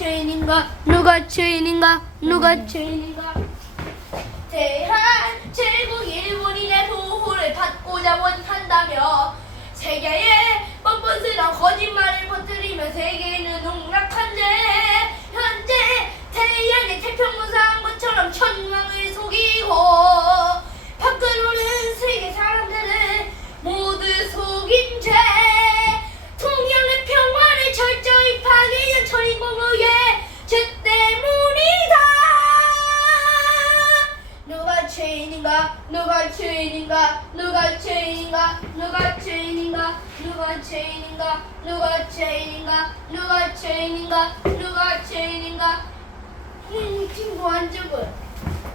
죄인인가? 누가 죄인인가? 누가 죄인인가? 대한 제국 일본인의 보호를 받고자 원한다며 세계에 뻔뻔스런 거짓말 죄인인가 누가 죄인인가? 누가 죄인인가? 누가 죄인인가? 누가 죄인인가? 누가 죄인인가? 누가 죄인인가? 누가 죄인인가? 음, 친구 안쪽은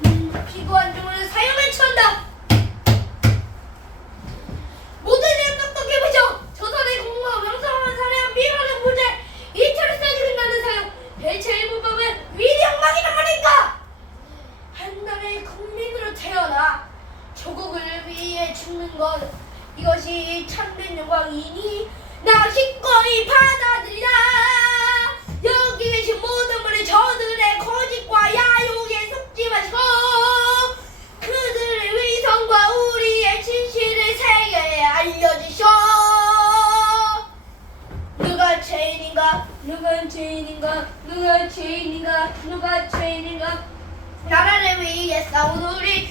음, 피고 안쪽은 사형을 치른다 모두들 똑똑해보죠 조선의 공무원 명성을 살해한 미라는 문제 이철을 써주고 나는 사형 대체일부법은 위력망이란 말인가 한 나라의 국민으로 태어나 조국을 위해 죽는 것 이것이 참된 영광이니 나 기꺼이 받아들이라. 여기 계신 모든 분이 저들의 거짓과 야욕에 속지 마시고 그들의 위성과 우리의 진실을 세계에 알려주쇼 누가 죄인인가? 누가 죄인인가? 누가 죄인인가? 누가 죄인인가? 나라를 위해 싸운 우리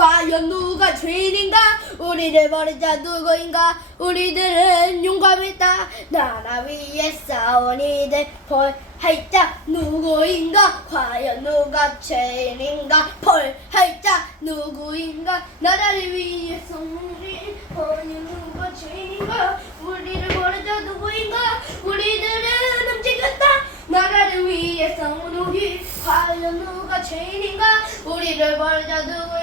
과연 누가 죄인인가? 우리를 버린 자 누구인가? 우리들은 용감했다. 나라 위해 싸운 이들 벌할 자 누구인가? 과연 누가 죄인인가? 벌할 자 누구인가? 나라를 위해 우리 과연 누가 죄인인가? 우리를 버린 자 누구인가? 우리들은 움직였다. 나라를 위해 싸운 우리 과연 누가 죄인인가? 우리를 버린 자 누구인가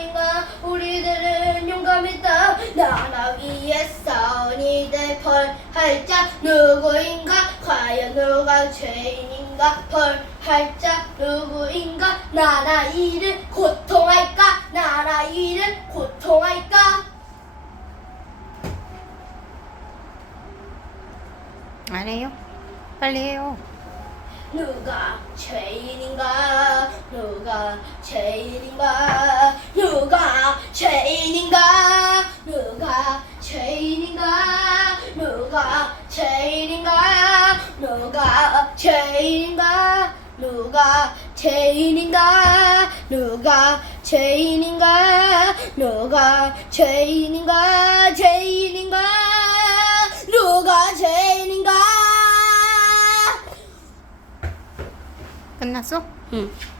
우리들은 용감했다 나라 위해 싸운 이들 벌할 자 누구인가? 과연 누가 죄인인가? 벌 할 자 누구인가? 나라 이를 고통할까? 나라 이를 고통할까? 안 해요? 빨리 해요. 누가 죄인인가? 누가 죄인인가 죄인인가? 누가 죄인인가? 누가 죄인인가? 누가 죄인인가? 누가 죄인인가? 누가 죄인인가? 누가 죄인인가? 죄인인가? 누가 죄인인가? 끝났어? 응.